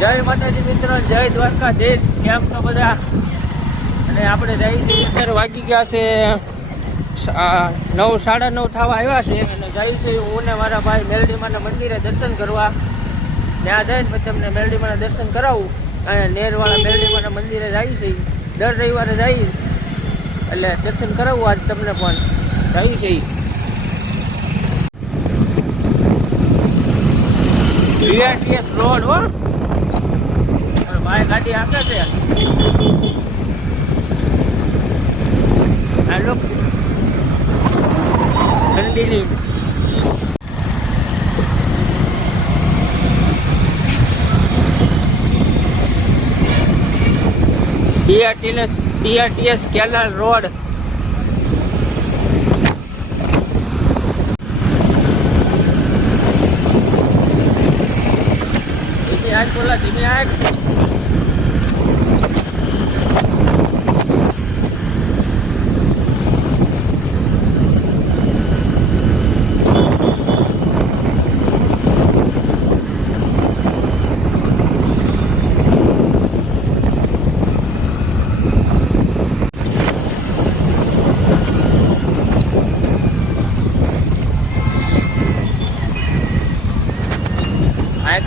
જય માતાજી મિત્રો, જય દ્વારકાધીશ. કેમ છો બધા? અને આપણે જઈ છીએ, અત્યારે વાગી ગયા છે 9, 9:30 થવા આવ્યા છે. અને જઈ છે હું ને મારા ભાઈ મેલડીમાના મંદિરે દર્શન કરવા. ત્યાં જઈને પછી તમને મેલડીમાના દર્શન કરાવું. અહીંયા નેરવાળા મેલડીમાના મંદિરે જાય છે, દર રવિવારે જાય એટલે દર્શન કરાવું. આજ તમને પણ જાય છે. BRTS રોડ હો ભાઈ, ગાડી આપે છે. હાલો ઠંડીની BRTS કેનાલ રોડ. આજ બોલા ધીમે આગ.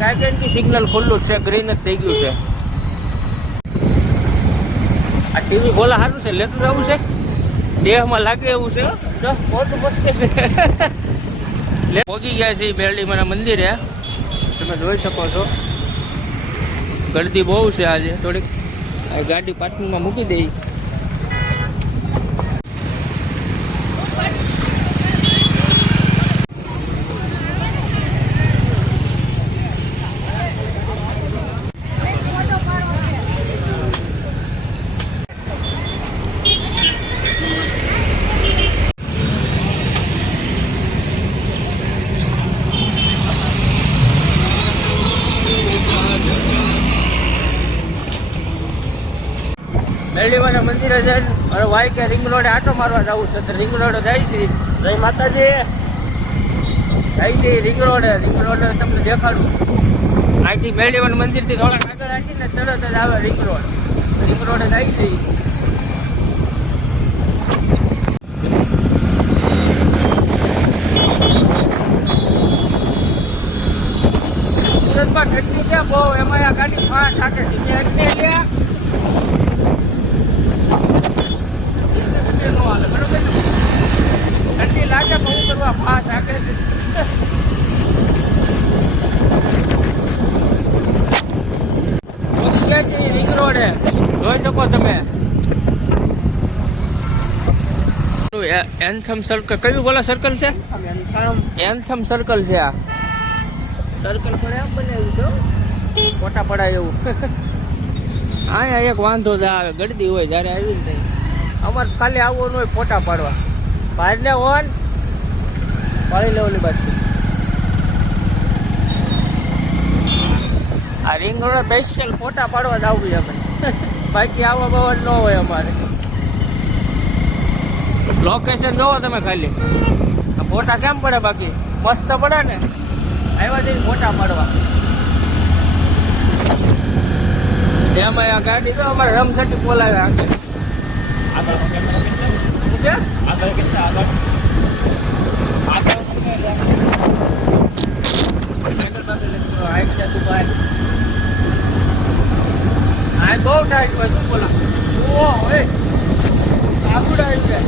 કાંઈ સિગ્નલ ખુલ્લું છે, ગ્રીન જ થઈ ગયું છે. આ ટીવી બોલા સારું છે, લેતું જવું છે, દેહમાં લાગે એવું છે. મોટું મસ્ત છે. પહોંચી ગયા છે મેલડીમાના મંદિરે. તમે જોઈ શકો છો ગળદી બહુ છે આજે. થોડીક ગાડી પાર્કિંગમાં મૂકી દઈ. મેલડીમાના મંદિરે જઈને મારો ભાઈ કે રિંગ રોડે આટો મારવા જવું છે, તો રિંગ રોડે જાય છે. જય માતાજી. જાય છે રિંગ રોડે તમને દેખાડું. અહીંથી મેલડીમાના મંદિરથી થોડા આગળ આવી ને તરત જ આવે રિંગ રોડે જાય છે. સુરતમાં ઠંડી છે બહુ, એમાં આ ગાડી ફાટ હાકે ઠંડી લાગે બહુ કરવા ફાટ હાકે. પહોંચી ગયા છે રિંગ રોડે, જોઈ શકો તમે. એન્થમ સર્કલ, કયું બોલા સર્કલ છે? એન્થમ સર્કલ છે. આ સર્કલ પર એમ બનાવ્યું તો ફોટા પડાય એવું. અહીંયા એક વાંધો જ આવે, ગળદી હોય જ્યારે આવી ને અમારે ખાલી આવવાનું હોય ફોટા પાડવા. બહારને હોન પાડી લેવાની બાજુ. આ રિંગ રોડ સ્પેશિયલ ફોટા પાડવા જ આવવું અમે. બાકી આવવા બવા ન હોય અમારે. લોકેશન જોવો તમે ખાલી. ફોટા કેમ પડે? બાકી મસ્ત પડે ને. આવ્યા જઈને ફોટા પાડવા. એમાં આ ગાડી તો અમારે રમસટી બોલાવે આગળ. બહુ ટાઈટ હોય શું બોલા. આગળ આવી જાય.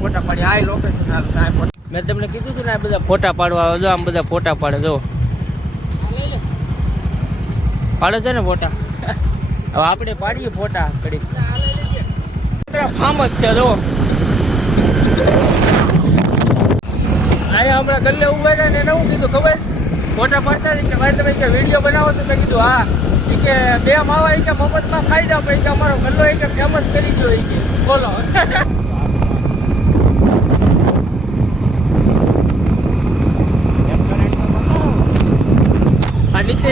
ફોટા પાડી આ લોકેશન. મેં તમને કીધું હતું ને આ બધા ફોટા પાડવા આવે. જો આમ બધા ફોટા પાડે. જો પાડે છે ને ફોટા. હવે આપણે પાડીએ ફોટા. ઘડી ફામ જ છે. જો અહીંયા હમણાં ગલ્લે ઉભા રહ્યા ને એને શું કીધું ખબર? ફોટા પાડતા કે ભાઈ તમે કે વિડીયો બનાવો તો મેં કીધું હા. કે બે માવા કે મફતમાં ખાઈ જાવ કે અમારો ગલ્લો કે ફેમસ કરી ગયો કે બોલો. આ નીચે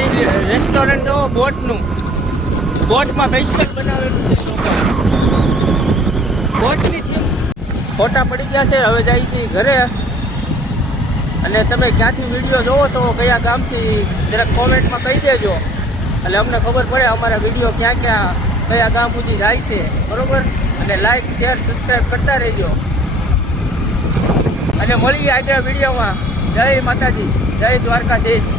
રેસ્ટોરન્ટ બોટનું, બોટમાં સ્પેશિયલ બનાવેલું છે લોકો. બોટની ફોટા પડી ગયા છે. હવે જાય છે ઘરે. અને તમે ક્યાંથી વિડીયો જોવો છો, કયા ગામથી, જરાક કોમેન્ટમાં કહી દેજો, એટલે અમને ખબર પડે અમારા વિડીયો ક્યાં ક્યાં કયા ગામ સુધી જાય છે, બરોબર. અને લાઈક શેર સબસ્ક્રાઈબ કરતા રહેજો અને મળીએ આગળ વિડીયોમાં. જય માતાજી, જય દ્વારકાધીશ.